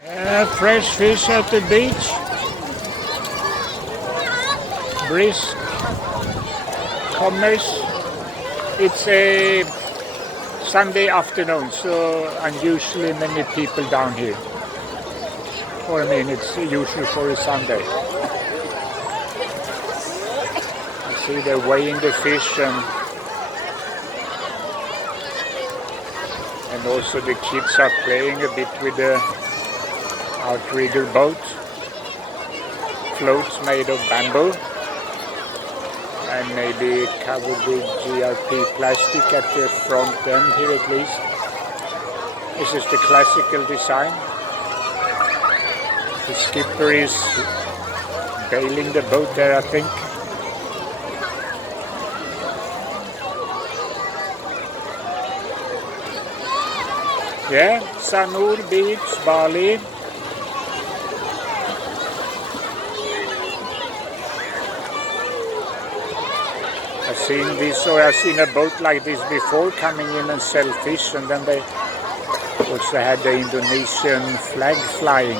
Fresh fish at the beach. Brisk commerce. It's a Sunday afternoon, so unusually many people down here. Or I mean, it's usual for a Sunday. I see they're weighing the fish and also the kids are playing a bit with the outrigger boat. Floats made of bamboo and maybe covered with GRP plastic at the front end here at least. This is the classical design. The skipper is bailing the boat there, I think. Yeah, Sanur Beach, Bali. I've seen a boat like this before coming in and sell fish, and then they also had the Indonesian flag flying.